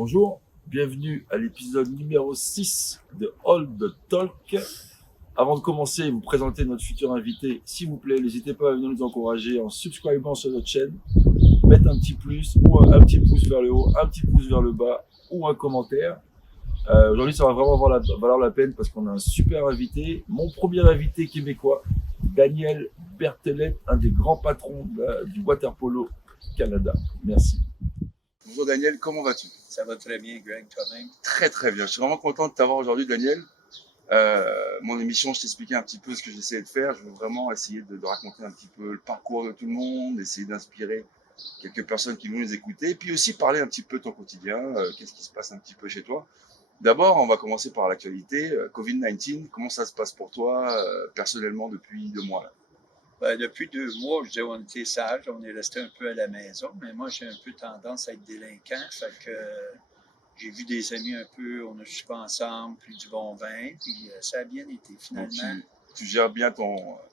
Bonjour, bienvenue à l'épisode numéro 6 de All the Talk. Avant de commencer, vous présenter notre futur invité, s'il vous plaît, n'hésitez pas à venir nous encourager en subscribant sur notre chaîne, mettre un petit plus ou un petit pouce vers le haut, un petit pouce vers le bas ou un commentaire. Aujourd'hui, ça va vraiment valoir la peine parce qu'on a un super invité, mon premier invité québécois, Daniel Berthelette, un des grands patrons du water polo Canada. Merci. Bonjour Daniel, comment vas-tu? Ça va très bien, Greg, toi-même? Très très bien. Je suis vraiment content de t'avoir aujourd'hui, Daniel. Mon émission, je t'expliquais un petit peu ce que j'essayais de faire. Je veux vraiment essayer de raconter un petit peu le parcours de tout le monde, essayer d'inspirer quelques personnes qui vont nous écouter, puis aussi parler un petit peu de ton quotidien, qu'est-ce qui se passe un petit peu chez toi. D'abord, on va commencer par l'actualité. Covid-19, comment ça se passe pour toi personnellement depuis 2 mois là? Depuis 2 mois, je dis on était sage, on est resté un peu à la maison, mais moi j'ai un peu tendance à être délinquant, fait que j'ai vu des amis un peu, on a soupé ensemble, pris du bon vin, puis ça a bien été Donc finalement. tu gères bien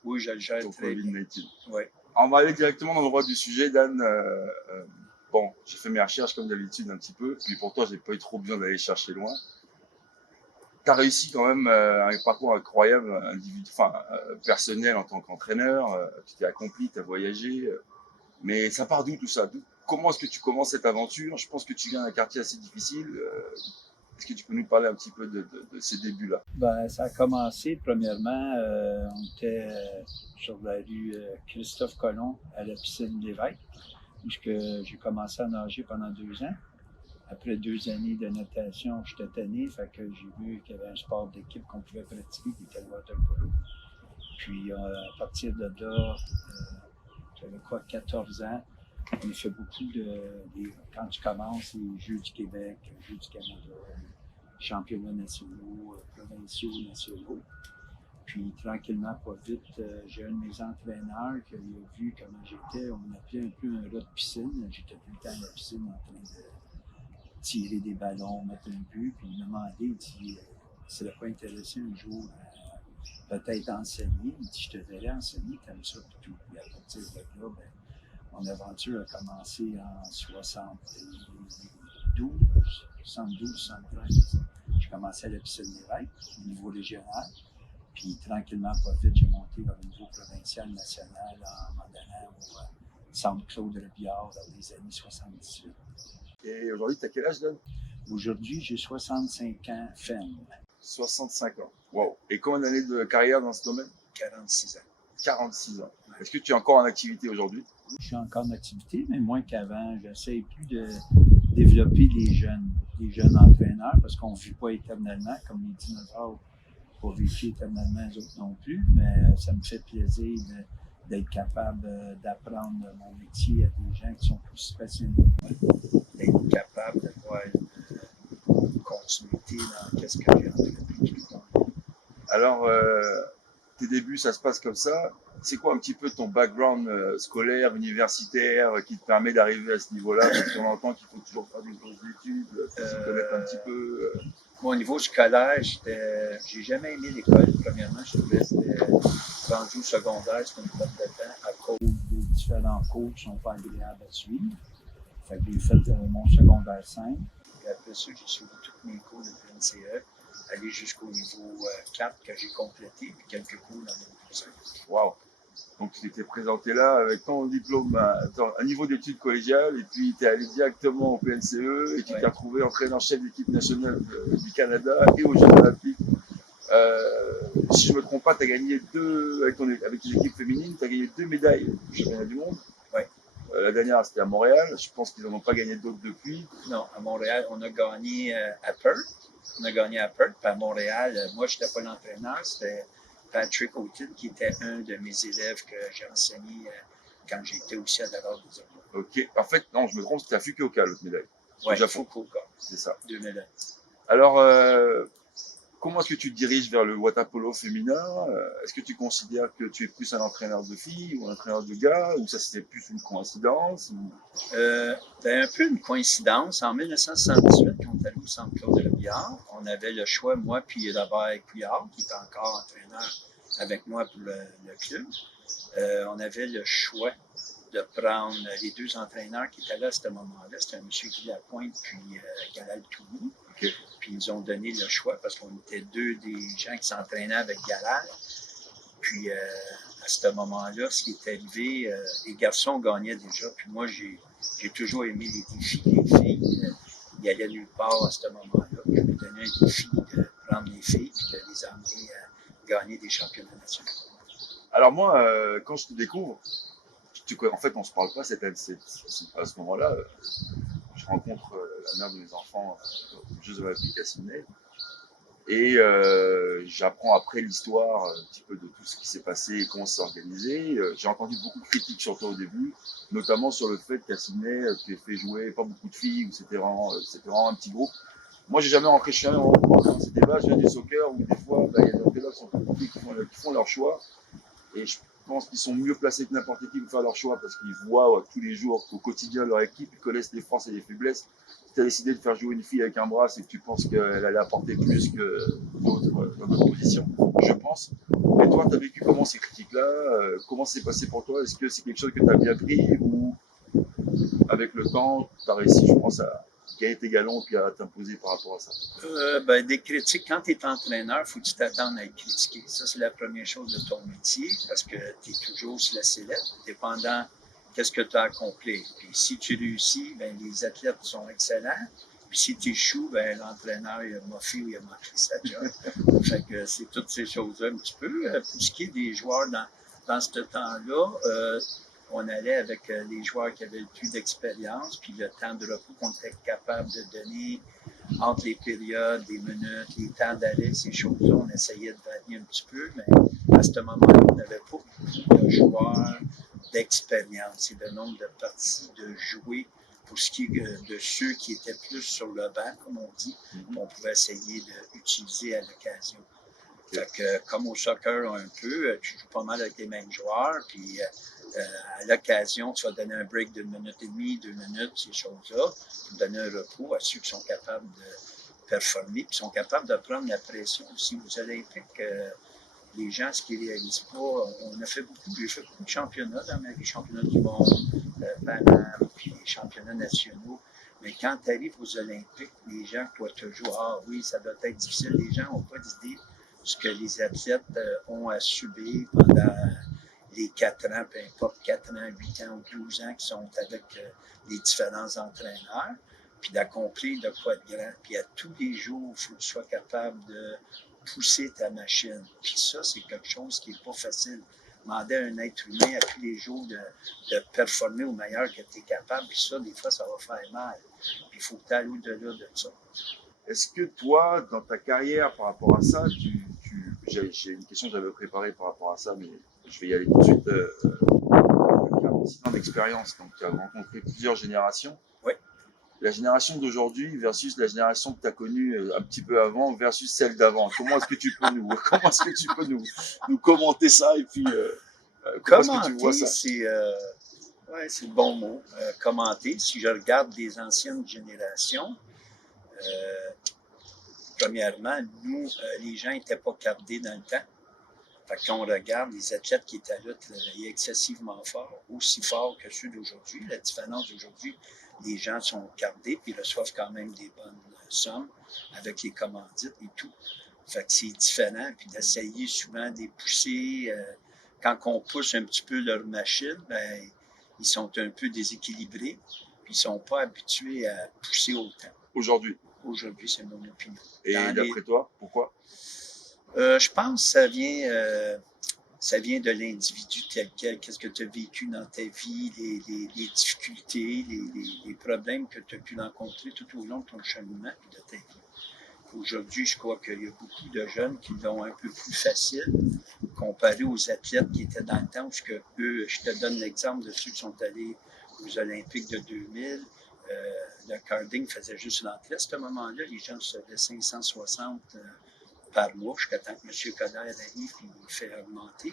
Oui, je le gère ton très bien. Covid-19. Oui. On va aller directement dans le droit du sujet, Dan. Bon, j'ai fait mes recherches comme d'habitude un petit peu, puis pour toi, j'ai pas eu trop besoin d'aller chercher loin. Tu as réussi quand même un parcours incroyable, personnel en tant qu'entraîneur. Tu t'es accompli, tu as voyagé. Mais ça part d'où tout ça? Comment est-ce que tu commences cette aventure? Je pense que tu viens d'un quartier assez difficile. Est-ce que tu peux nous parler un petit peu de ces débuts-là? Ça a commencé, premièrement, on était sur la rue Christophe Colomb à la piscine Lévesque, où j'ai commencé à nager pendant 2 ans. Après 2 années de natation, j'étais tanné, fait que j'ai vu qu'il y avait un sport d'équipe qu'on pouvait pratiquer, qui était le water polo. Puis à partir de là, j'avais 14 ans. On a fait beaucoup quand tu commences, les Jeux du Québec, les Jeux du Canada, les championnats nationaux, provinciaux, nationaux. Puis tranquillement, pas vite, j'ai un de mes entraîneurs qui a vu comment j'étais. On appelait un peu un rat de piscine. J'étais tout le temps à la piscine en train de tirer des ballons, mettre un but, puis il m'a demandé, il dit, serait pas intéressé un jour peut-être enseigner. Il dit, je te verrais enseigner, t'aimes ça, puis tout. Puis à partir de là, mon aventure a commencé en 72, 73. J'ai commencé à la piscine Lévesque, au niveau régional. Puis tranquillement, pas vite, j'ai monté vers le niveau provincial, national, en m'en allant au Centre Claude Robillard dans les années 78. Et aujourd'hui, tu as quel âge, Dan? Aujourd'hui, j'ai 65 ans ferme. 65 ans. Wow. Et combien d'années de carrière dans ce domaine? 46 ans. 46 ans. Est-ce que tu es encore en activité aujourd'hui? Je suis encore en activité, mais moins qu'avant. J'essaie plus de développer les jeunes entraîneurs, parce qu'on ne vit pas éternellement, comme les dinosaures, pas vécu éternellement, les autres non plus. Mais ça me fait plaisir d'être capable d'apprendre mon métier à des gens qui sont plus passionnés que moi. D'être capable d'avoir une continuité dans ce que j'ai entrepris. Alors, tes débuts, ça se passe comme ça. C'est quoi un petit peu ton background scolaire, universitaire, qui te permet d'arriver à ce niveau-là? Parce qu'on entend qu'il faut toujours faire des grosses études, s'y connaître un petit peu. Moi, au niveau scolaire, j'ai jamais aimé l'école. Premièrement, je trouvais que c'était rendu au secondaire, c'était une perte de temps à cause des différents cours qui sont pas agréables à suivre. Fait que j'ai fait mon secondaire 5. Et après ça, j'ai suivi tous mes cours de PNCE, aller jusqu'au niveau 4 que j'ai complété, puis quelques cours dans le niveau 5. Wow! Donc, tu t'étais présenté là avec ton diplôme à niveau d'études collégiales, et puis tu es allé directement au PNCE, et tu t'es retrouvé entraîneur-chef d'équipe nationale du Canada et aux Jeux Olympiques. Si je ne me trompe pas, tu as gagné avec tes équipes féminines, tu as gagné 2 médailles au championnat du monde. Oui. La dernière, c'était à Montréal. Je pense qu'ils n'en ont pas gagné d'autres depuis. Non, à Montréal, on a gagné à Perth. On a gagné à Perth. Puis à Montréal, moi, je n'étais pas l'entraîneur, c'était Patrick Houghton, qui était un de mes élèves que j'ai enseigné quand j'étais aussi à Davos des Hommes. Ok. En fait, non, je me trompe, c'était à Fukuoka, l'autre médaille. Oui, Fukuoka. C'est ça. 2 médailles. Alors, comment est-ce que tu te diriges vers le water polo féminin? Est-ce que tu considères que tu es plus un entraîneur de filles ou un entraîneur de gars? Ou ça, c'était plus une coïncidence? Un peu une coïncidence. En 1978, quand on est allé au Centre Claude Robillard, on avait le choix, moi puis Robert Couillard, qui est encore entraîneur avec moi pour le club. On avait le choix de prendre les deux entraîneurs qui étaient là à ce moment-là. C'était M. Guy Lapointe puis Galal Toumi. OK. Puis ils nous ont donné le choix parce qu'on était deux des gens qui s'entraînaient avec Galal. Puis à ce moment-là, ce qui est arrivé, les garçons gagnaient déjà. Puis moi, j'ai toujours aimé les défis. Les filles, il n'y allait nulle part à ce moment-là. Puis je me donnais un défi de prendre les filles et de les amener à gagner des championnats nationaux. Alors moi, quand je te découvre, en fait, on ne se parle pas à ce moment-là. Je rencontre la mère de mes enfants aux Jeux Olympiques à Sydney. Et j'apprends après l'histoire un petit peu de tout ce qui s'est passé et comment c'est organisé. J'ai entendu beaucoup de critiques sur toi au début, notamment sur le fait qu'à Sydney, tu aies fait jouer pas beaucoup de filles, où c'était vraiment un petit groupe. Moi, j'ai jamais rentré chez un dans ces débats. Je viens du soccer où des fois, il y a des débats qui sont compliqués, qui font leur choix. Et je pense qu'ils sont mieux placés que n'importe qui pour faire leur choix parce qu'ils voient tous les jours, au quotidien, leur équipe, ils connaissent les forces et les faiblesses. Si tu as décidé de faire jouer une fille avec un bras, c'est que tu penses qu'elle allait apporter plus que d'autres dans notre position, je pense. Et toi, tu as vécu comment ces critiques-là? Comment c'est passé pour toi? Est-ce que c'est quelque chose que tu as bien pris ou avec le temps, tu as réussi, je pense, à gagner tes galons et à t'imposer par rapport à ça? Des critiques, quand tu es entraîneur, il faut que tu t'attendes à être critiqué. Ça, c'est la première chose de ton métier parce que tu es toujours sur la sellette, dépendant qu'est-ce que tu as accompli. Puis si tu réussis, ben, les athlètes sont excellents. Puis si tu échoues, ben, l'entraîneur, il a moffé ou il a manqué sa job. Fait que c'est toutes ces choses-là un petit peu. Pour ce qui est des joueurs dans ce temps-là, on allait avec les joueurs qui avaient le plus d'expérience, puis le temps de repos qu'on était capable de donner entre les périodes, les minutes, les temps d'arrêt, ces choses-là, on essayait de varier un petit peu, mais à ce moment-là, on n'avait pas beaucoup de joueurs d'expérience. C'est le nombre de parties de jouer pour ce qui est de ceux qui étaient plus sur le banc, comme on dit, on pouvait essayer d'utiliser à l'occasion. Fait que, comme au soccer un peu, tu joues pas mal avec les mêmes joueurs, puis à l'occasion, tu vas donner un break d'une minute et demie, 2 minutes, ces choses-là, pour donner un repos à ceux qui sont capables de performer, puis sont capables de prendre la pression aussi. Aux Olympiques, les gens, ce qu'ils ne réalisent pas, j'ai fait beaucoup de championnats dans ma vie, championnats du monde, Paname, puis les championnats nationaux. Mais quand tu arrives aux Olympiques, les gens croient toujours, ah oui, ça doit être difficile. Les gens n'ont pas d'idée de ce que les athlètes ont à subir pendant les 4 ans, peu importe, 4 ans, 8 ans ou 12 ans qui sont avec les différents entraîneurs, puis d'accomplir de quoi de grand. Puis à tous les jours, il faut que tu sois capable de pousser ta machine. Puis ça, c'est quelque chose qui n'est pas facile. Demander à un être humain à tous les jours de performer au meilleur que tu es capable, puis ça, des fois, ça va faire mal. Puis il faut que tu ailles au-delà de ça. Est-ce que toi, dans ta carrière par rapport à ça, j'ai une question que j'avais préparée par rapport à ça, mais je vais y aller tout de suite. 46 ans d'expérience, donc tu as rencontré plusieurs générations. Oui. La génération d'aujourd'hui versus la génération que tu as connue un petit peu avant versus celle d'avant. Comment est-ce que tu peux nous commenter ça et puis comment est-ce que tu vois ça? C'est le bon mot. Commenter. Si je regarde des anciennes générations, premièrement, nous, les gens n'étaient pas cardés dans le temps. Fait que quand on regarde, les athlètes qui étaient là travaillaient excessivement fort, aussi fort que ceux d'aujourd'hui. La différence d'aujourd'hui, les gens sont cardés puis reçoivent quand même des bonnes sommes avec les commandites et tout. Fait que c'est différent. Puis d'essayer souvent de les pousser. Quand on pousse un petit peu leur machine, ben, ils sont un peu déséquilibrés. Puis ils ne sont pas habitués à pousser autant. Aujourd'hui, c'est mon opinion. Et d'après toi, pourquoi? Je pense que ça vient de l'individu tel quel. Qu'est-ce que tu as vécu dans ta vie, les difficultés, les problèmes que tu as pu rencontrer tout au long de ton cheminement et de ta vie. Aujourd'hui, je crois qu'il y a beaucoup de jeunes qui l'ont un peu plus facile comparé aux athlètes qui étaient dans le temps, parce que eux, je te donne l'exemple de ceux qui sont allés aux Olympiques de 2000. Le carding faisait juste l'entrée à ce moment-là. Les gens recevaient 560 par mois jusqu'à temps que M. Coder arrive et il fait augmenter.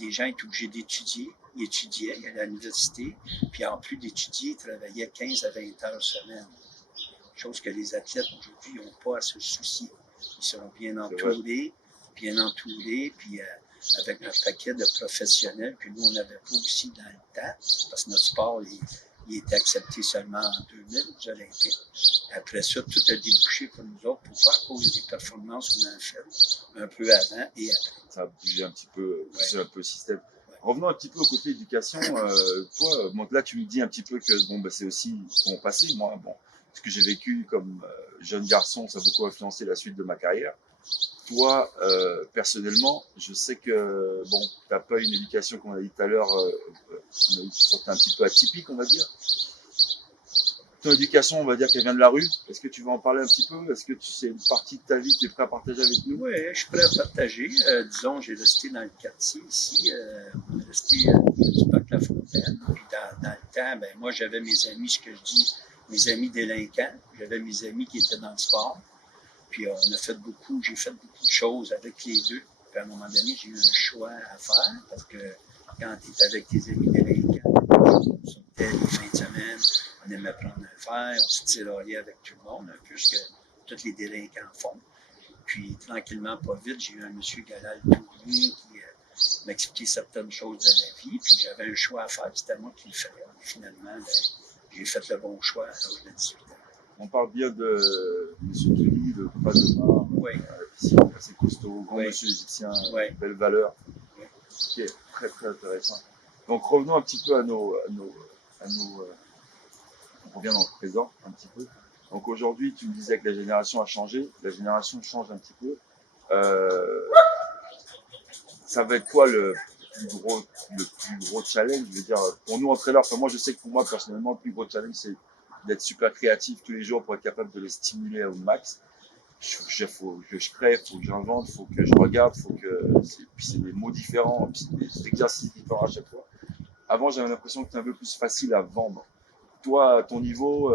Les gens étaient obligés d'étudier. Ils étudiaient, ils allaient à l'université. Puis en plus d'étudier, ils travaillaient 15 à 20 heures semaine. Chose que les athlètes aujourd'hui n'ont pas à se soucier. Ils sont bien entourés, puis avec un paquet de professionnels que nous, on n'avait pas aussi dans le temps, parce que notre sport, il était accepté seulement en 2000 aux Olympiques. Après ça, tout a débouché pour nous autres. Pourquoi? À cause des performances qu'on a faites un peu avant et après. Ça a bougé un petit peu, Ouais. un peu le système. Revenons un petit peu au côté éducation. Toi, bon, là, tu me dis un petit peu que bon, bah, c'est aussi mon passé. Moi, bon, ce que j'ai vécu comme jeune garçon, ça a beaucoup influencé la suite de ma carrière. Toi, personnellement, je sais que bon, tu n'as pas une éducation, comme on a dit tout à l'heure, on a dit que tu un petit peu atypique, on va dire. Ton éducation, on va dire qu'elle vient de la rue. Est-ce que tu veux en parler un petit peu? Est-ce que c'est une partie de ta vie que tu es prêt à partager avec nous? Oui, je suis prêt à partager. Disons, j'ai resté dans le quartier ici. On est resté du parc La Fontaine. Puis dans le temps, ben, moi, j'avais mes amis, ce que je dis, mes amis délinquants. J'avais mes amis qui étaient dans le sport. Puis j'ai fait beaucoup de choses avec les deux. Puis à un moment donné, j'ai eu un choix à faire parce que quand tu es avec tes amis délinquants, on sortait les fins de semaine, on aimait prendre un verre, on se tiraillait avec tout le monde, un peu ce que tous les délinquants font. Puis tranquillement, pas vite, j'ai eu un monsieur Galal Tournier qui m'expliquait certaines choses de la vie. Puis j'avais un choix à faire, c'était moi qui le faisais. Finalement, ben, j'ai fait le bon choix à l'âge de 18 ans. On parle bien de M. Touli, de Papa Thomas, Oui. assez costaud, grand Oui. monsieur égyptien, Oui. belle valeur. Oui. Ok, très très intéressant. Donc revenons un petit peu à on revient dans le présent un petit peu. Donc aujourd'hui, tu me disais que la génération a changé, la génération change un petit peu. Ça va être quoi le plus gros challenge? Je veux dire, pour nous entraîneurs, enfin, moi je sais que pour moi personnellement, le plus gros challenge c'est d'être super créatif tous les jours pour être capable de les stimuler au max. Faut que je crée, faut que j'invente, faut que je regarde, puis c'est des mots différents, puis c'est des exercices différents à chaque fois. Avant, j'avais l'impression que c'était un peu plus facile à vendre. Toi, à ton niveau,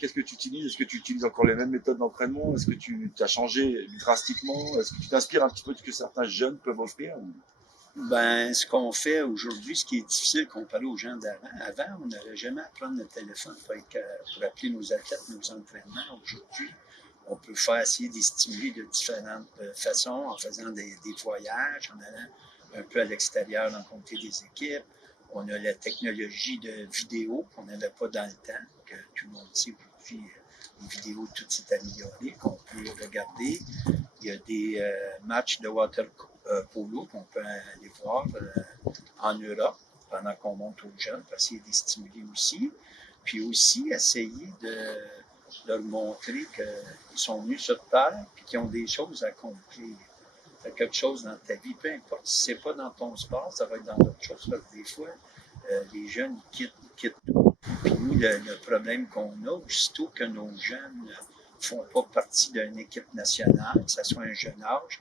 qu'est-ce que tu utilises? Est-ce que tu utilises encore les mêmes méthodes d'entraînement? Est-ce que tu as changé drastiquement? Est-ce que tu t'inspires un petit peu de ce que certains jeunes peuvent offrir? Ben, ce qu'on fait aujourd'hui, ce qui est difficile comparé aux gens d'avant, avant, on n'avait jamais à prendre le téléphone pour appeler nos athlètes, nos entraînements. Aujourd'hui, on peut essayer de les stimuler de différentes façons, en faisant des voyages, en allant un peu à l'extérieur rencontrer des équipes. On a la technologie de vidéo qu'on n'avait pas dans le temps, que tout le monde sait aujourd'hui, les vidéos, tout s'est amélioré, qu'on peut regarder. Il y a des matchs de water polo qu'on peut aller voir en Europe pendant qu'on monte aux jeunes, pour essayer de les stimuler aussi. Puis aussi essayer de leur montrer qu'ils sont venus sur Terre et qu'ils ont des choses à accomplir. Tu as quelque chose dans ta vie, peu importe si ce n'est pas dans ton sport, ça va être dans d'autres choses. Parce que des fois, les jeunes, ils quittent tout. Puis nous, le problème qu'on a, aussitôt que nos jeunes ne font pas partie d'une équipe nationale, que ce soit un jeune âge,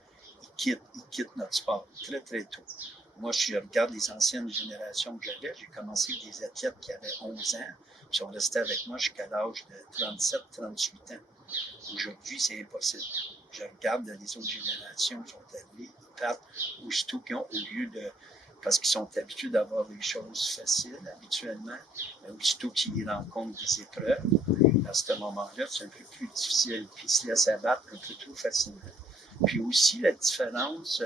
ils quittent notre sport très, très tôt. Moi, je regarde les anciennes générations que j'avais. J'ai commencé avec des athlètes qui avaient 11 ans, puis ils sont restés avec moi jusqu'à l'âge de 37, 38 ans. Aujourd'hui, c'est impossible. Je regarde les autres générations qui sont arrivées, ils partent aussitôt qu'ils ont, au lieu de. Parce qu'ils sont habitués d'avoir des choses faciles habituellement, mais aussitôt qu'ils rencontrent des épreuves, à ce moment-là, c'est un peu plus difficile, puis ils se laissent abattre un peu trop facilement. Puis aussi, la différence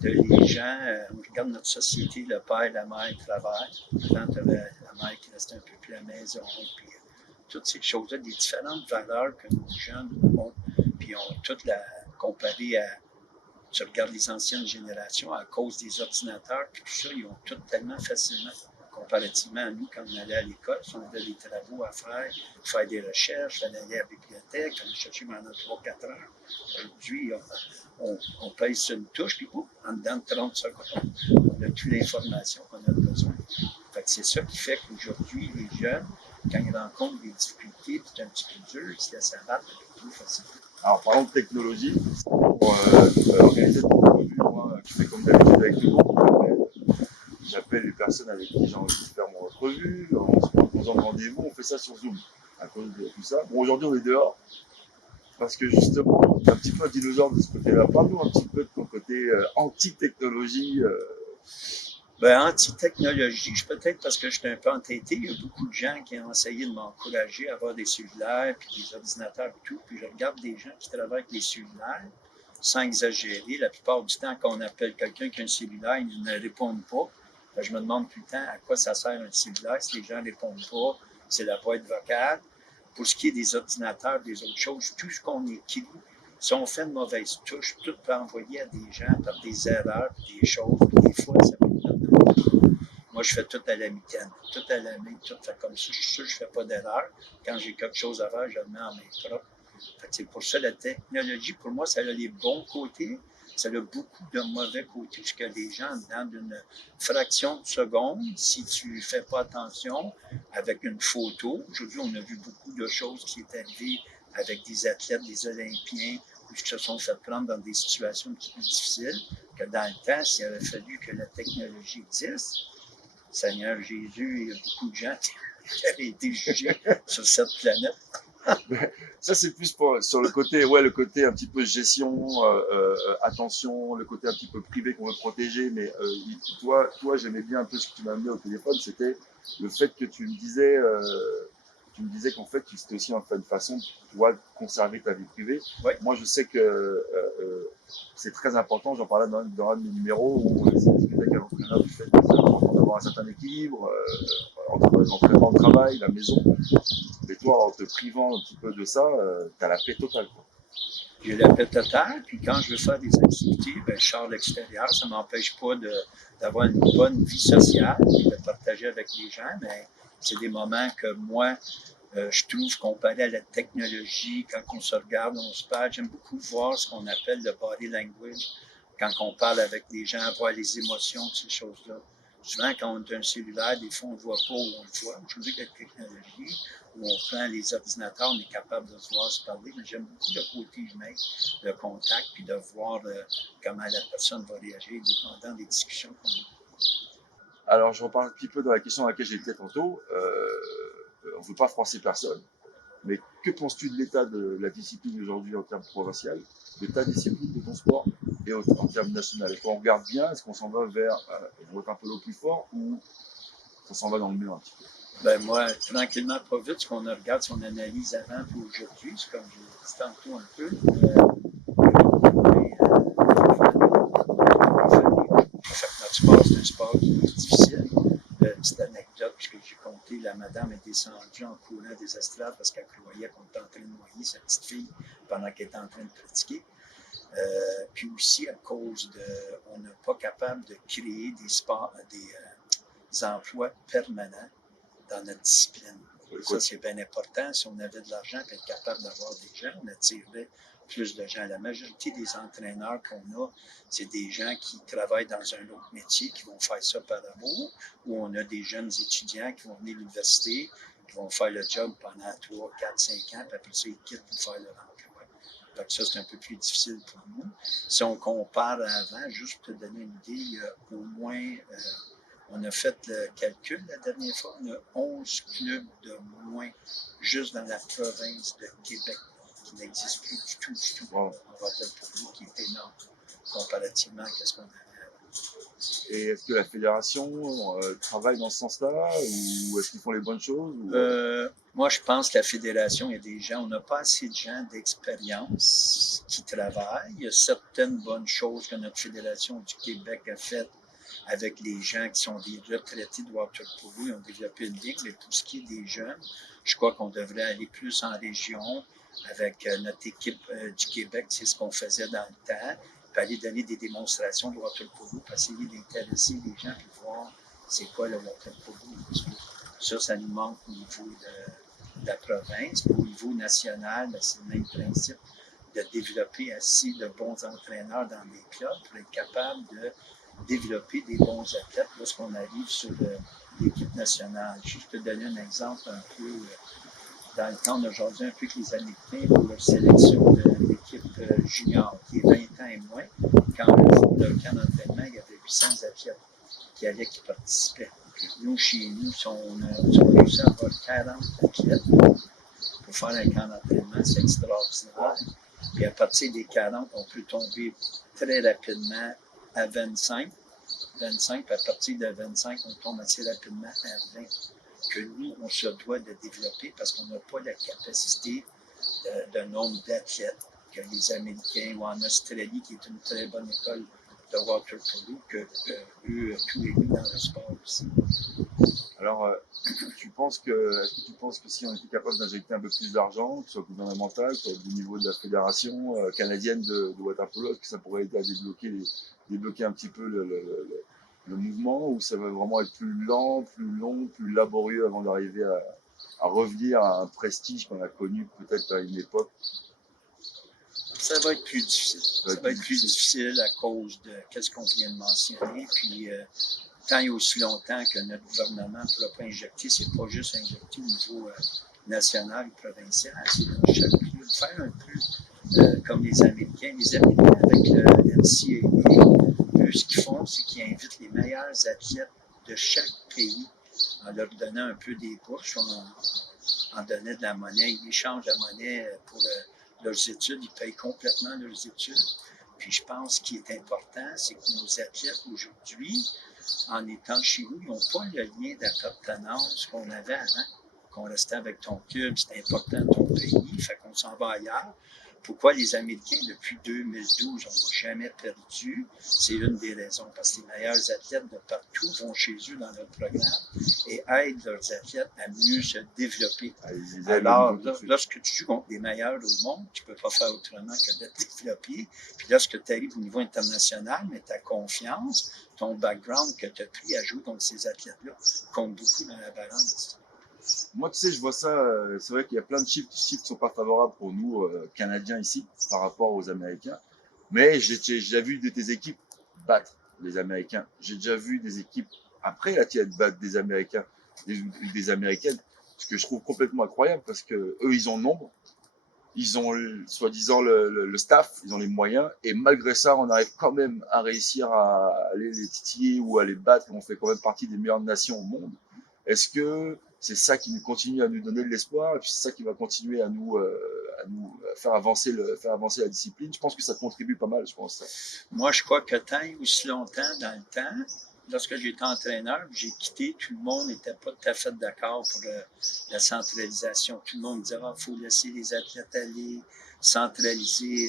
de les gens, on regarde notre société, le père, la mère travaillent. Avant, tu avais la mère qui restait un peu plus à la maison, puis toutes ces choses-là, des différentes valeurs que nos jeunes ont, puis ont toutes comparées à, tu regardes les anciennes générations, à cause des ordinateurs, puis tout ça, ils ont tout tellement facilement, comparativement à nous, quand on allait à l'école, si on avait des travaux à faire des recherches, il fallait aller à la bibliothèque, il fallait chercher pendant 3-4 heures. Aujourd'hui, on pèse sur une touche, puis en dedans de 30 secondes, on a toute l'information qu'on a besoin. Fait que c'est ça qui fait qu'aujourd'hui, les jeunes, quand ils rencontrent des difficultés, puis c'est un petit peu dur, ils se laissent abattre un peu plus facilement. Alors, parlons de technologie. Pour organiser ton revue, moi, je fais comme d'habitude avec tout le monde. J'appelle les personnes avec qui j'ai envie de faire mon revue. On se prend dans un rendez-vous, on fait ça sur Zoom. À cause de tout ça. Bon, aujourd'hui, on est dehors. Parce que justement, tu es un petit peu un dinosaure de ce côté-là. Parle-nous un petit peu de ton côté anti-technologie. Ben, anti-technologie, peut-être parce que je suis un peu entêté. Il y a beaucoup de gens qui ont essayé de m'encourager à avoir des cellulaires, puis des ordinateurs et tout. Puis je regarde des gens qui travaillent avec des cellulaires. sans exagérer. La plupart du temps, quand on appelle quelqu'un qui a un cellulaire, ils ne répondent pas. Je me demande tout le temps à quoi ça sert un cellulaire si les gens ne répondent pas. C'est la boîte vocale. Pour ce qui est des ordinateurs, des autres choses, tout ce qu'on écrit, si on fait une mauvaise touche, tout peut envoyer à des gens par des erreurs, des choses, des fois, ça peut être. Moi, je fais tout à la mitaine, tout à la main, tout fait comme ça. Je suis sûr que je ne fais pas d'erreur. Quand j'ai quelque chose à faire, je le mets en main propre. C'est pour ça la technologie, pour moi, ça a les bons côtés, ça a beaucoup de mauvais côtés, parce que les gens, dans une fraction de seconde, si tu ne fais pas attention, avec une photo, aujourd'hui, on a vu beaucoup de choses qui sont arrivées avec des athlètes, des Olympiens, qui se sont fait prendre dans des situations un petit peu difficiles, que dans le temps, s'il avait fallu que la technologie existe, Seigneur Jésus, il y a beaucoup de gens qui avaient été jugés sur cette planète. Ça, c'est plus sur le côté, le côté un petit peu gestion, attention, le côté un petit peu privé qu'on veut protéger. Mais toi, j'aimais bien un peu ce que tu m'as amené au téléphone, c'était le fait que tu me disais qu'en fait, c'était aussi une façon de conserver ta vie privée. Ouais. Moi, je sais que c'est très important. J'en parlais dans un de mes numéros où on essaie de discuter avec un entraîneur du fait que c'est important d'avoir un certain équilibre entre l'entraînement, le travail, la maison. Mais toi, en te privant un petit peu de ça, t'as la paix totale, quoi. J'ai la paix totale, puis quand je veux faire des activités, je sors à l'extérieur. Ça ne m'empêche pas d'avoir une bonne vie sociale et de partager avec les gens, mais c'est des moments que moi, je trouve comparé à la technologie, quand on se regarde, on se parle, j'aime beaucoup voir ce qu'on appelle le body language, quand on parle avec les gens, voir les émotions, ces choses-là. Souvent, quand on a un cellulaire, des fois, on ne voit pas où on le voit. Aujourd'hui, avec la technologie, où on prend les ordinateurs, on est capable de se voir, se parler. Mais j'aime beaucoup le côté humain, le contact, puis de voir comment la personne va réagir, dépendant des discussions qu'on a. Alors, je repars un petit peu dans la question à laquelle j'étais tantôt. On ne veut pas froisser personne, mais que penses-tu de l'état de la discipline aujourd'hui en termes provincial, de ta discipline, de ton sport, et en termes national? Est-ce qu'on regarde bien? Est-ce qu'on s'en va vers un peu l'eau plus fort, ou on s'en va dans le mur un petit peu? Moi, tranquillement, pas vite, ce qu'on regarde, si on analyse avant et aujourd'hui, c'est comme je l'ai dit tantôt un peu. Notre sport, c'est un sport qui est difficile. Petite anecdote, puisque j'ai compté, la madame est descendue en courant des estrades parce qu'elle croyait qu'on était en train de noyer sa petite fille pendant qu'elle était en train de pratiquer. Puis aussi à cause on n'est pas capable de créer des emplois permanents dans notre discipline. Ça, c'est bien important. Si on avait de l'argent et être capable d'avoir des gens, on attirerait plus de gens. La majorité des entraîneurs qu'on a, c'est des gens qui travaillent dans un autre métier, qui vont faire ça par amour, ou on a des jeunes étudiants qui vont venir à l'université, qui vont faire le job pendant 3, 4, 5 ans, puis après ça, ils quittent pour faire leur emploi. Donc ça, c'est un peu plus difficile pour nous. Si on compare à avant, juste pour te donner une idée, il y a au moins... on a fait le calcul la dernière fois, on a 11 clubs de moins juste dans la province de Québec qui n'existe plus du tout. Wow. On va dire pour nous qui est énorme comparativement à ce qu'on avait avant. Et est-ce que la fédération travaille dans ce sens-là, ou est-ce qu'ils font les bonnes choses, ou... Moi, je pense que la fédération, il y a des gens, on n'a pas assez de gens d'expérience qui travaillent. Il y a certaines bonnes choses que notre fédération du Québec a faites avec les gens qui sont des retraités de water polo. Ils ont développé une ligue, mais pour ce qui est des jeunes, je crois qu'on devrait aller plus en région avec notre équipe du Québec. C'est ce qu'on faisait dans le temps. Puis aller donner des démonstrations de water polo, puis essayer d'intéresser les gens et voir c'est quoi le water polo. Ça nous manque au niveau de la province. Au niveau national, c'est le même principe de développer assez de bons entraîneurs dans les clubs pour être capable de développer des bons athlètes lorsqu'on arrive sur l'équipe nationale. Je peux te donner un exemple un peu. Dans le temps, on a aujourd'hui un peu que les Américains pour leur sélection de l'équipe junior, qui est 20 ans et moins. Quand pour leur camp d'entraînement, il y avait 800 athlètes qui participaient. Nous, chez nous, on a réussi à avoir 40 athlètes pour faire un camp d'entraînement. C'est extraordinaire. Puis à partir des 40, on peut tomber très rapidement à 25, puis à partir de 25, on tombe assez rapidement à 20, que nous, on se doit de développer parce qu'on n'a pas la capacité de nombre d'athlètes que les Américains, ou en Australie, qui est une très bonne école de water polo, que eux, tout est mis dans le sport aussi. Alors, est-ce que tu penses que si on était capable d'injecter un peu plus d'argent, que ce soit gouvernemental, que ce soit du niveau de la fédération canadienne de water polo, est-ce que ça pourrait aider à débloquer un petit peu le mouvement, ou ça va vraiment être plus lent, plus long, plus laborieux avant d'arriver à revenir à un prestige qu'on a connu peut-être à une époque? Ça va être plus difficile. Ça va être plus difficile à cause de ce qu'on vient de mentionner. Puis, tant et aussi longtemps que notre gouvernement ne pourra pas injecter, c'est pas juste injecter au niveau national ou provincial, c'est dans chaque club, faire un peu comme les Américains. Les Américains, avec le NCAA, eux, ce qu'ils font, c'est qu'ils invitent les meilleurs athlètes de chaque pays en leur donnant un peu des bourses, en donnant de la monnaie. Ils échangent la monnaie pour leurs études, ils payent complètement leurs études. Puis je pense ce qui est important, c'est que nos athlètes aujourd'hui, en étant chez nous, ils n'ont pas le lien d'appartenance qu'on avait avant, qu'on restait avec ton club, c'est important ton pays, fait qu'on s'en va ailleurs. Pourquoi les Américains, depuis 2012, n'ont jamais perdu? C'est une des raisons, parce que les meilleurs athlètes de partout vont chez eux dans leur programme et aident leurs athlètes à mieux se développer. Alors, lorsque tu joues contre les meilleurs au monde, tu ne peux pas faire autrement que de te développer. Puis lorsque tu arrives au niveau international, mais ta confiance, ton background que tu as pris à jouer contre ces athlètes-là, compte beaucoup dans la balance. Moi, tu sais, je vois ça, c'est vrai qu'il y a plein de chiffres qui ne sont pas favorables pour nous, Canadiens ici, par rapport aux Américains. Mais j'ai déjà vu tes équipes battre les Américains. J'ai déjà vu des équipes, après la tienne, battre des Américains, des Américaines, ce que je trouve complètement incroyable parce que eux, ils ont le nombre, ils ont soi-disant le staff, ils ont les moyens, et malgré ça, on arrive quand même à réussir à aller les titiller ou à les battre. On fait quand même partie des meilleures nations au monde. Est-ce que c'est ça qui nous continue à nous donner de l'espoir, et puis c'est ça qui va continuer à nous faire avancer la discipline? Je pense que ça contribue pas mal, je pense. Moi, je crois que tant et aussi longtemps dans le temps, lorsque j'étais entraîneur, j'ai quitté, tout le monde n'était pas tout à fait d'accord pour la centralisation. Tout le monde disait il faut laisser les athlètes aller, centraliser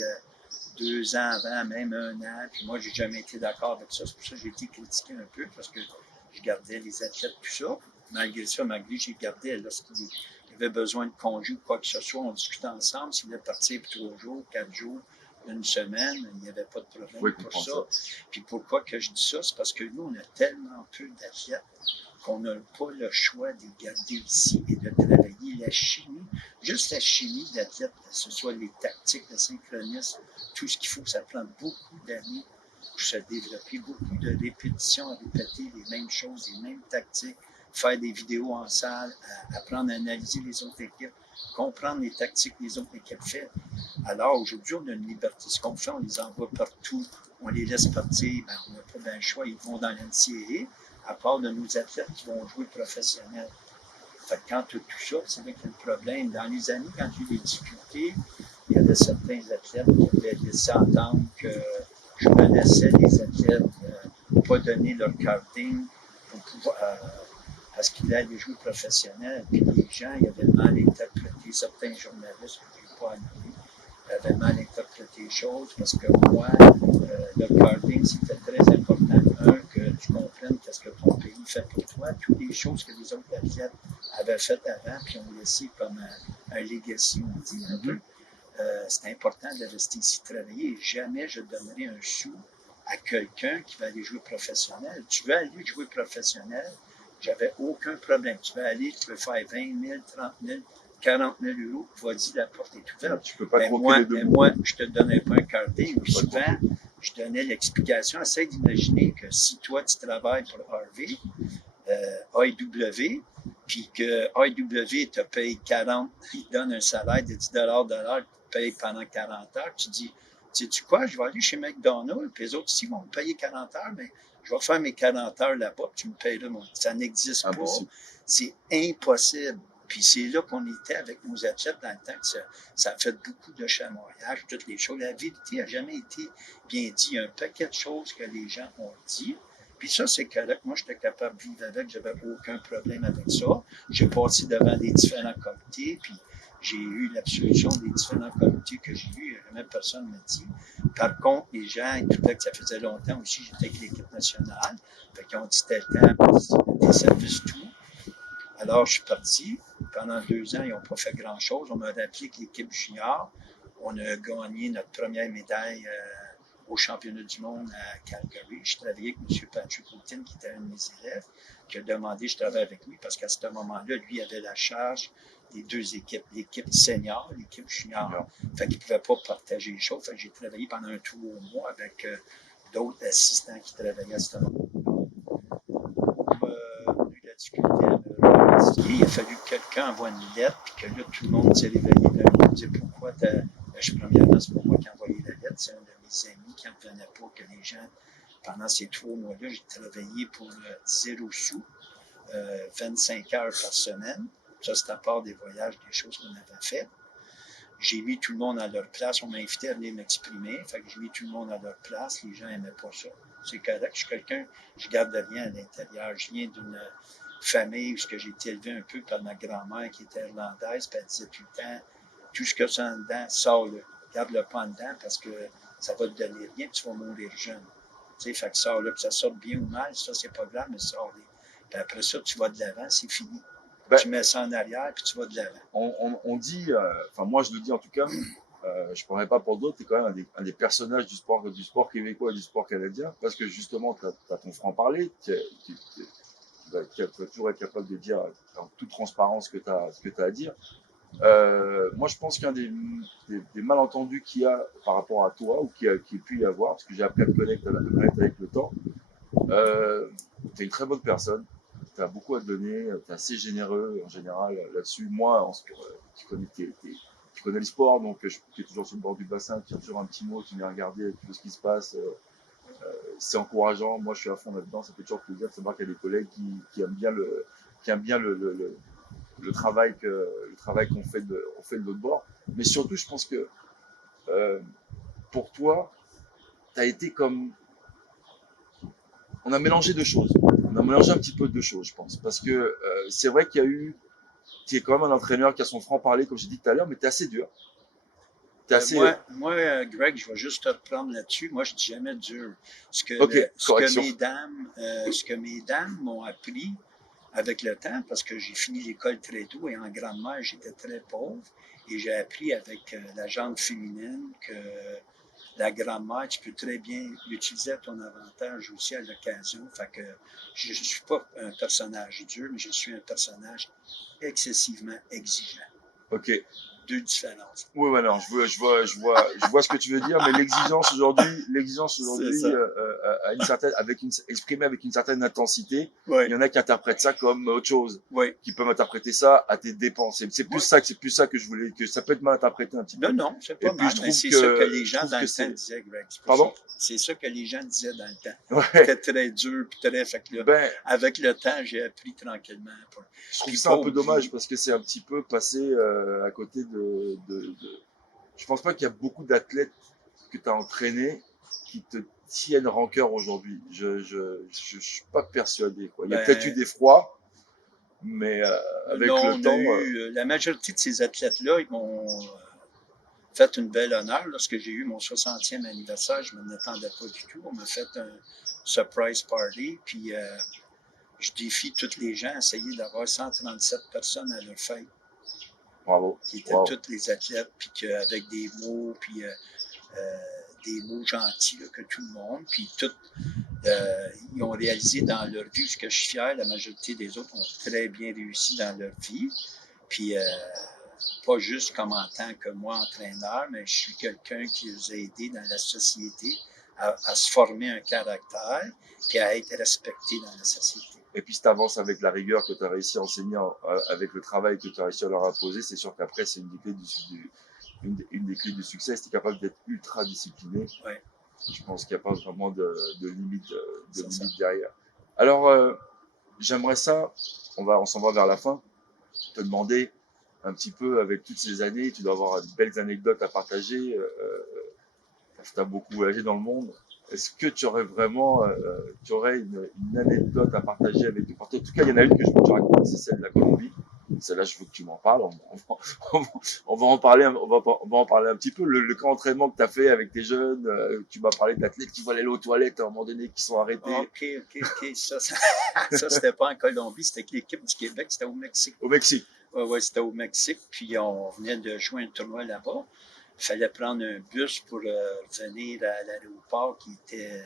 2 ans avant, même 1 an. Puis moi, j'ai jamais été d'accord avec ça. C'est pour ça que j'ai été critiqué un peu, parce que je gardais les athlètes, tout ça. Malgré ça, j'ai gardé lorsqu'il y avait besoin de congé ou quoi que ce soit, on discutait ensemble. S'il voulait partir pour 3 jours, 4 jours, 1 semaine, il n'y avait pas de problème pour ça. Puis pourquoi que je dis ça? C'est parce que nous, on a tellement peu d'athlètes qu'on n'a pas le choix de les garder ici et de travailler la chimie. Juste la chimie d'athlète, que ce soit les tactiques, le synchronisme, tout ce qu'il faut, ça prend beaucoup d'années pour se développer, beaucoup de répétitions à répéter les mêmes choses, les mêmes tactiques, faire des vidéos en salle, apprendre à analyser les autres équipes, comprendre les tactiques que les autres équipes font. Alors aujourd'hui, on a une liberté. Ce qu'on fait, on les envoie partout, on les laisse partir, on n'a pas bien le choix, ils vont dans l'NCAA, à part de nos athlètes qui vont jouer professionnels. Fait que quand tu as tout ça, c'est vrai qu'il y a le problème. Dans les années, quand il y a eu des difficultés, il y avait certains athlètes qui avaient laissé entendre que je menaçais les athlètes de ne pas donner leur carding pour pouvoir, parce qu'ils allaient jouer professionnel. Puis les gens, ils avaient mal interprété, certains journalistes que je n'ai pas nommés, avaient mal interprété les choses parce que moi, le carding, c'était très important. Que tu comprennes ce que ton pays fait pour toi, toutes les choses que les autres athlètes avaient faites avant, puis ont laissé comme un legacy, on dit un peu. C'est important de rester ici travailler. Jamais je donnerai un sou à quelqu'un qui va aller jouer professionnel. Tu veux aller jouer professionnel, j'avais aucun problème. Tu veux aller, tu veux faire 20 000, 30 000, 40 000 euros, vas-y, la porte est ouverte. Tu peux pas moi, je te donnais pas un carding. Souvent, je donnais l'explication. Essaye d'imaginer que si toi, tu travailles pour Harvey, AEW, puis que AEW te paye 40, il te donne un salaire de 10 $, tu payes pendant 40 heures, tu dis, sais-tu quoi, je vais aller chez McDonald's, puis les autres ici vont me payer 40 heures, mais je vais faire mes 40 heures là-bas, puis tu me payeras. Ça n'existe pas. C'est impossible. Puis c'est là qu'on était avec nos athlètes dans le temps que ça a fait beaucoup de chamoyage, toutes les choses. La vérité n'a jamais été bien dit. Il y a un paquet de choses que les gens ont dit. Puis ça, c'est correct. Moi, j'étais capable de vivre avec. J'avais aucun problème avec ça. J'ai passé devant des différents comités. Puis j'ai eu l'absolution des différents comités que j'ai eus. Jamais personne ne m'a dit. Par contre, les gens écoutaient que ça faisait longtemps aussi, j'étais avec l'équipe nationale. Fait qu'ils ont dit c'était le temps, des services tout. Alors, je suis parti. Pendant 2 ans, ils n'ont pas fait grand-chose. On m'a rappelé que l'équipe junior, on a gagné notre première médaille au championnat du monde à Calgary. Je travaillais avec M. Patrick Houghton, qui était un de mes élèves, qui a demandé je travaille avec lui parce qu'à ce moment-là, lui avait la charge des 2 équipes, l'équipe senior, l'équipe junior. Fait qu'il ne pouvait pas partager les choses. Fait que j'ai travaillé pendant un 3 mois avec d'autres assistants qui travaillaient à ce moment-là. On a eu la difficulté à me remercier. Il a fallu que quelqu'un envoie une lettre, puis que là, tout le monde s'est réveillé d'un coup, dit pourquoi premièrement, c'est pas moi qui ai envoyé la lettre, c'est un de mes amis qui n'en revenait pas que les gens, pendant ces 3 mois-là, j'ai travaillé pour 0 sous, 25 heures par semaine. Ça, c'est à part des voyages, des choses qu'on avait faites. J'ai mis tout le monde à leur place. On m'a invité à venir m'exprimer. Fait que j'ai mis tout le monde à leur place. Les gens n'aimaient pas ça. C'est correct. Je suis quelqu'un, je garde rien à l'intérieur. Je viens d'une famille où j'ai été élevé un peu par ma grand-mère qui était irlandaise. Puis elle disait tout le temps, tout ce que tu as en dedans, sors-le. Garde-le pas en dedans parce que ça va te donner rien. Tu vas mourir jeune. Tu sais, fait que sors-le. Que ça sorte bien ou mal, ça, c'est pas grave, mais sors-le. Puis après ça, tu vas de l'avant, c'est fini. Ben, tu mets ça en arrière, puis tu vas de l'avant. On dit, enfin moi je le dis en tout cas, je ne parlerai pas pour d'autres, tu es quand même un des personnages du sport québécois et du sport canadien, parce que justement, tu as ton franc-parler, qui va toujours être capable de dire en toute transparence ce que tu as à dire. Moi, je pense qu'un des malentendus qu'il y a par rapport à toi, ou qui a pu y avoir, parce que j'ai appris à te connaître avec le temps, tu es une très bonne personne. Tu as beaucoup à te donner, tu es assez généreux en général là-dessus. Moi, tu connais le sport, donc je suis toujours sur le bord du bassin, tu as toujours un petit mot, tu viens regarder tout ce qui se passe. C'est encourageant. Moi, je suis à fond là-dedans. Ça fait toujours plaisir de savoir qu'il y a des collègues qui aiment bien le travail qu'on fait de l'autre bord. Mais surtout, je pense que pour toi, tu as été comme. On a mélangé deux choses. On a mélangé un petit peu deux choses, je pense. Parce que c'est vrai qu'il y a eu. Tu es quand même un entraîneur qui a son franc-parler, comme j'ai dit tout à l'heure, mais tu es assez dur. Moi, Greg, je vais juste te reprendre là-dessus. Moi, je dis jamais dur. Ce que mes dames m'ont appris avec le temps, parce que j'ai fini l'école très tôt et en grand-mère, j'étais très pauvre. Et j'ai appris avec la jante féminine que la grand-mère, tu peux très bien l'utiliser à ton avantage aussi à l'occasion. Fait que je ne suis pas un personnage dur, mais je suis un personnage excessivement exigeant. OK. Deux différences. Oui, non, je vois ce que tu veux dire, mais l'exigence aujourd'hui, exprimée avec une certaine intensité. Oui. Il y en a qui interprètent ça comme autre chose, oui. qui peuvent interpréter ça à tes dépens. C'est plus ça que je voulais, que ça peut être mal interprété un petit peu. Non, c'est pas mal. C'est ça que les gens dans le temps disaient, Greg. Pardon? C'est ça que les gens disaient dans le temps. Ouais. C'était très dur, puis très. Fait que là, avec le temps, j'ai appris tranquillement. Je trouve ça un peu dommage parce que c'est un petit peu passé à côté de. Je pense pas qu'il y a beaucoup d'athlètes que tu as entraînés qui te tiennent rancœur aujourd'hui. Je suis pas persuadé, quoi. Il y a peut-être eu des froids, mais avec le temps. La majorité de ces athlètes-là, ils m'ont fait une belle honneur. Lorsque j'ai eu mon 60e anniversaire, je ne m'en attendais pas du tout. On m'a fait un surprise party, puis je défie tous les gens à essayer d'avoir 137 personnes à leur fête. Bravo. Qui étaient tous les athlètes, puis avec des mots, puis des mots gentils là, que tout le monde, puis ils ont réalisé dans leur vie, ce que je suis fier, la majorité des autres ont très bien réussi dans leur vie, puis pas juste comme en tant que moi entraîneur, mais je suis quelqu'un qui les a aidés dans la société à se former un caractère, puis à être respecté dans la société. Et puis, si tu avances avec la rigueur que tu as réussi à enseigner, avec le travail que tu as réussi à leur imposer, c'est sûr qu'après, c'est une des clés du succès. Si tu es capable d'être ultra discipliné, ouais. Je pense qu'il n'y a pas vraiment de limite, derrière. Alors, j'aimerais ça, on s'en va vers la fin, te demander un petit peu, avec toutes ces années, tu dois avoir de belles anecdotes à partager, tu as beaucoup voyagé dans le monde. Est-ce que tu aurais vraiment une anecdote à partager avec nous? En tout cas, il y en a une que je peux te raconter, c'est celle de la Colombie. Celle-là, je veux que tu m'en parles. On va en parler, on va en parler un petit peu. Le camp d'entraînement que tu as fait avec tes jeunes, tu m'as parlé d'athlètes qui voulaient aller aux toilettes à un moment donné, qui sont arrêtés. OK. Ça c'était pas en Colombie, c'était avec l'équipe du Québec, c'était au Mexique. Au Mexique. Ouais, c'était au Mexique, puis on venait de jouer un tournoi là-bas. Il fallait prendre un bus pour venir à l'aéroport qui était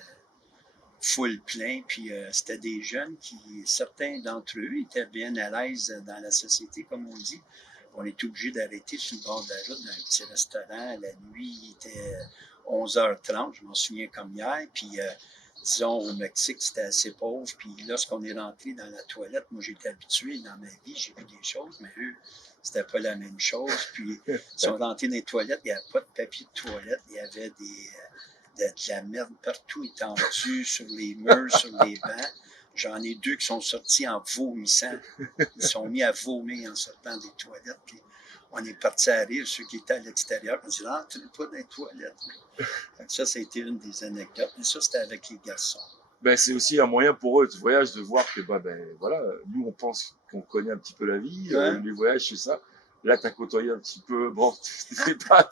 full plein, puis c'était des jeunes qui, certains d'entre eux, étaient bien à l'aise dans la société, comme on dit. On était obligé d'arrêter sur le bord de la route dans un petit restaurant. La nuit, il était 11h30, je m'en souviens comme hier, puis disons, au Mexique, c'était assez pauvre. Puis lorsqu'on est rentré dans la toilette, moi, j'étais habitué dans ma vie, j'ai vu des choses, mais eux, c'était pas la même chose. Puis, ils sont rentrés dans les toilettes, il n'y avait pas de papier de toilette, il y avait de la merde partout étendue, sur les murs, sur les bancs. J'en ai deux qui sont sortis en vomissant. Ils sont mis à vomir en sortant des toilettes. Puis on est partis à rire, ceux qui étaient à l'extérieur. On dit, rentrez pas dans les toilettes. Ça a été une des anecdotes. Mais ça, c'était avec les garçons. Ben, c'est aussi un moyen pour eux de voyage de voir que voilà, nous on pense qu'on connaît un petit peu la vie, les voyages c'est ça. Là, tu as côtoyé un petit peu, bon, t'étais pas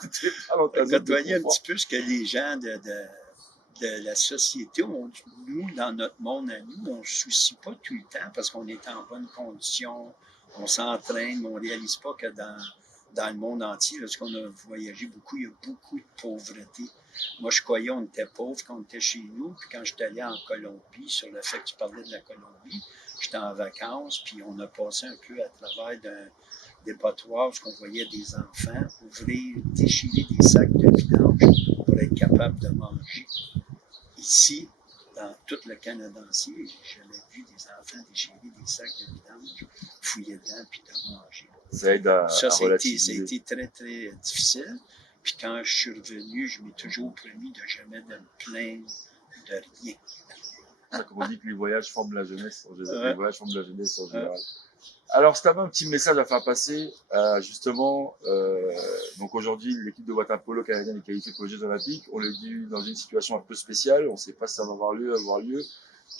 dans ta zone de côtoyé un confort. petit peu ce que les gens de la société, nous, dans notre monde à nous, on ne se soucie pas tout le temps parce qu'on est en bonne condition, on s'entraîne, mais on ne réalise pas que dans le monde entier, lorsqu'on a voyagé beaucoup, il y a beaucoup de pauvreté. Moi, je croyais qu'on était pauvre quand on était chez nous, puis quand j'étais allé en Colombie, sur le fait que tu parlais de la Colombie, j'étais en vacances, puis on a passé un peu à travers d'un dépotoir où on voyait des enfants ouvrir, déchirer des sacs de vidange pour être capable de manger. Ici, dans tout le Canada entier, j'ai jamais vu des enfants déchirer des sacs de vidange, fouiller dedans puis de manger. Ça aide à relativiser. Ça a été très, très difficile. Puis quand je suis revenu, je m'ai toujours promis de jamais de me plaindre de rien. Comme on dit que les voyages forment la jeunesse en général. Les voyages forment la jeunesse en général. Alors, si tu avais un petit message à faire passer, justement, donc aujourd'hui, l'équipe de water polo canadienne est qualifiée pour les Jeux Olympiques. On est dû dans une situation un peu spéciale. On ne sait pas si ça va avoir lieu.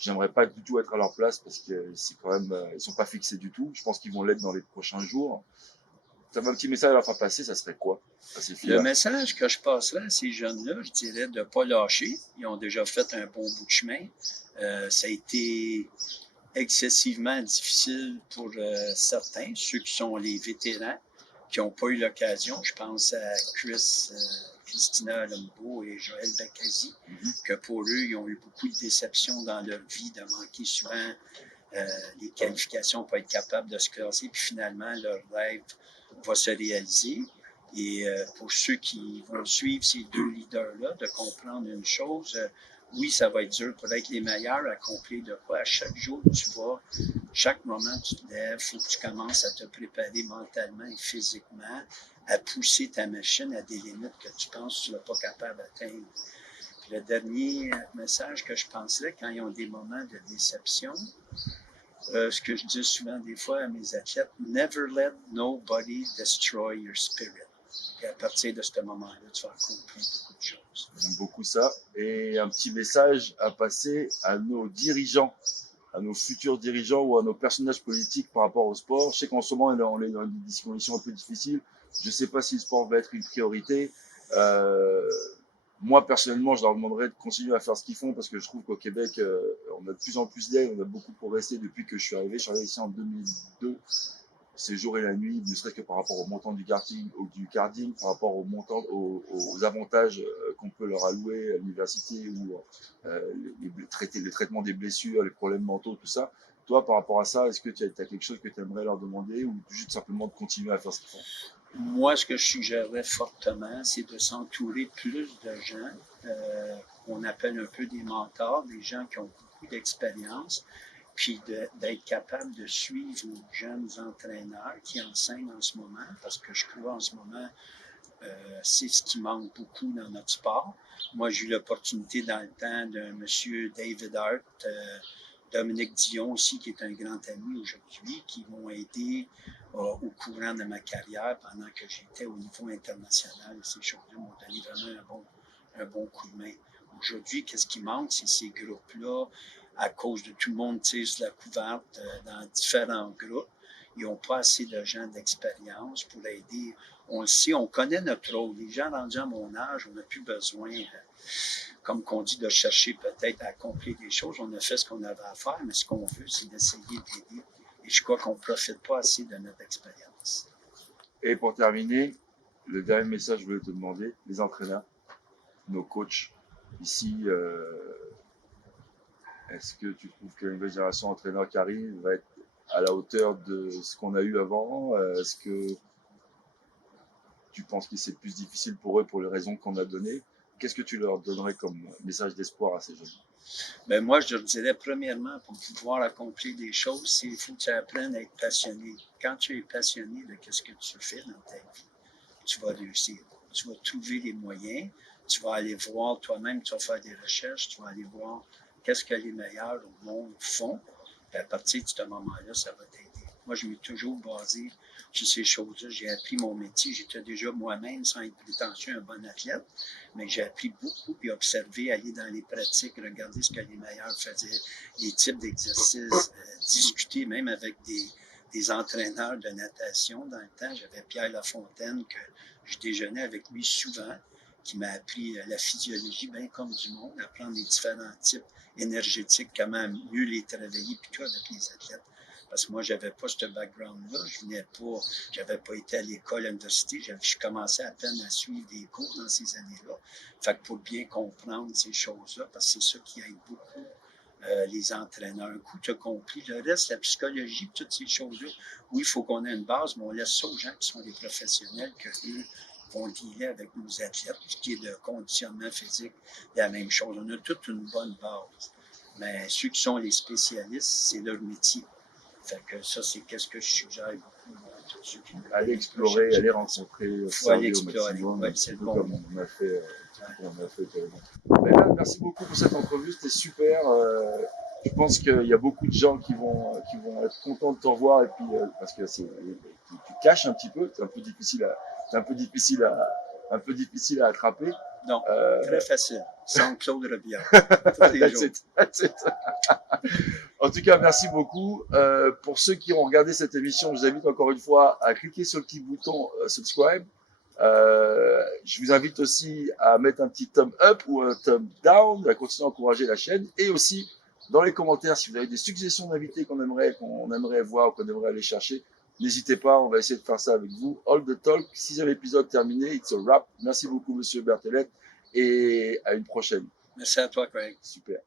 J'aimerais pas du tout être à leur place parce que c'est quand même, ils sont pas fixés du tout. Je pense qu'ils vont l'être dans les prochains jours. Tu avais un petit message à leur faire passer, ça serait quoi à ces filles-là? Le message que je passerais à ces jeunes-là, je dirais de ne pas lâcher. Ils ont déjà fait un bon bout de chemin. Ça a été excessivement difficile pour certains, ceux qui sont les vétérans, qui n'ont pas eu l'occasion. Je pense à Christina Lombo et Joël Bakazi, que pour eux, ils ont eu beaucoup de déceptions dans leur vie, de manquer souvent les qualifications pour être capables de se classer, puis finalement, leur rêve va se réaliser. Et pour ceux qui vont suivre ces deux leaders-là, de comprendre une chose, oui, ça va être dur pour être les meilleurs, accomplir de quoi. À chaque jour que tu vas, chaque moment que tu te lèves, il faut que tu commences à te préparer mentalement et physiquement, à pousser ta machine à des limites que tu penses que tu ne seras pas capable d'atteindre. Puis le dernier message que je penserais quand ils ont des moments de déception, ce que je dis souvent des fois à mes athlètes, never let nobody destroy your spirit. Et à partir de ce moment-là, tu vas accomplir beaucoup de choses. J'aime beaucoup ça. Et un petit message à passer à nos dirigeants, à nos futurs dirigeants ou à nos personnages politiques par rapport au sport. Je sais qu'en ce moment, on est dans des conditions un peu difficiles. Je ne sais pas si le sport va être une priorité. Moi, personnellement, je leur demanderais de continuer à faire ce qu'ils font parce que je trouve qu'au Québec, on a de plus en plus d'aide, on a beaucoup progressé depuis que je suis arrivé. Je suis arrivé ici en 2002. C'est jour et la nuit, ne serait-ce que par rapport au montant du carding, par rapport au montant, aux avantages qu'on peut leur allouer à l'université ou le traitement des blessures, les problèmes mentaux, tout ça. Toi, par rapport à ça, est-ce que tu as quelque chose que tu aimerais leur demander ou juste simplement de continuer à faire ce qu'ils font? Moi, ce que je suggérerais fortement, c'est de s'entourer plus de gens qu'on appelle un peu des mentors, des gens qui ont beaucoup d'expérience, puis d'être capable de suivre les jeunes entraîneurs qui enseignent en ce moment, parce que je crois en ce moment, c'est ce qui manque beaucoup dans notre sport. Moi, j'ai eu l'opportunité dans le temps d'un monsieur David Hart, Dominique Dion aussi, qui est un grand ami aujourd'hui, qui m'ont aidé au courant de ma carrière pendant que j'étais au niveau international. Ces choses-là m'ont donné vraiment un bon coup de main. Aujourd'hui, qu'est-ce qui manque, c'est ces groupes-là, à cause de tout le monde tire sur la couverte dans différents groupes. ils n'ont pas assez de gens d'expérience pour aider. On le sait, on connaît notre rôle. Les gens rendus à mon âge, on n'a plus besoin, comme qu'on dit, de chercher peut-être à accomplir des choses. On a fait ce qu'on avait à faire, mais ce qu'on veut, c'est d'essayer d'aider. Et je crois qu'on ne profite pas assez de notre expérience. Et pour terminer, le dernier message que je voulais te demander, les entraîneurs, nos coachs, ici, est-ce que tu trouves que la nouvelle génération d'entraîneurs qui arrive va être à la hauteur de ce qu'on a eu avant? Est-ce que tu penses que c'est plus difficile pour eux pour les raisons qu'on a données? Qu'est-ce que tu leur donnerais comme message d'espoir à ces jeunes? Ben moi, je leur dirais, premièrement, pour pouvoir accomplir des choses, il faut que tu apprennes à être passionné. Quand tu es passionné de ce que tu fais dans ta vie, tu vas réussir. Tu vas trouver les moyens, tu vas aller voir toi-même, tu vas faire des recherches, tu vas aller voir qu'est-ce que les meilleurs au monde font. Puis à partir de ce moment-là, ça va t'aider. Moi, je m'ai toujours basé sur ces choses-là. J'ai appris mon métier. J'étais déjà moi-même, sans être prétentieux, un bon athlète. Mais j'ai appris beaucoup, puis observé, aller dans les pratiques, regarder ce que les meilleurs faisaient, les types d'exercices, discuter même avec des entraîneurs de natation. Dans le temps, j'avais Pierre Lafontaine, que je déjeunais avec lui souvent, qui m'a appris la physiologie, bien comme du monde, apprendre les différents types énergétiques, comment mieux les travailler, puis tout avec les athlètes. Parce que moi, j'avais pas ce background-là. J'avais pas été à l'école, à l'université. Je commençais à peine à suivre des cours dans ces années-là. Fait que pour bien comprendre ces choses-là, parce que c'est ça qui aide beaucoup les entraîneurs. Un coup, tu as compris. Le reste, la psychologie, toutes ces choses-là, oui, il faut qu'on ait une base, mais on laisse ça aux gens qui sont des professionnels, qu'eux vont dealer avec nos athlètes. Ce qui est de conditionnement physique, la même chose. On a toute une bonne base. Mais ceux qui sont les spécialistes, c'est leur métier. Fait que ça, c'est qu'est-ce que je suggère beaucoup à tous ceux qui veulent aller explorer, aller rencontrer, aller explorer. maximum, Ouais, c'est bon. comme on a fait. Ben, merci beaucoup pour cette entrevue, c'était super. Je pense qu'il y a beaucoup de gens qui vont être contents de t'en voir et puis parce que tu caches un petit peu, c'est un peu difficile à attraper. Non, très facile. Sans Claude Robillard. That's it. En tout cas, merci beaucoup. Pour ceux qui ont regardé cette émission, je vous invite encore une fois à cliquer sur le petit bouton subscribe. Je vous invite aussi à mettre un petit thumb up ou un thumb down, à continuer à encourager la chaîne. Et aussi, dans les commentaires, si vous avez des suggestions d'invités qu'on aimerait voir, qu'on aimerait aller chercher, n'hésitez pas, on va essayer de faire ça avec vous. All the Talk, 6e épisode terminé, it's a wrap. Merci beaucoup, monsieur Berthelette, et à une prochaine. Merci à toi, Craig. Super.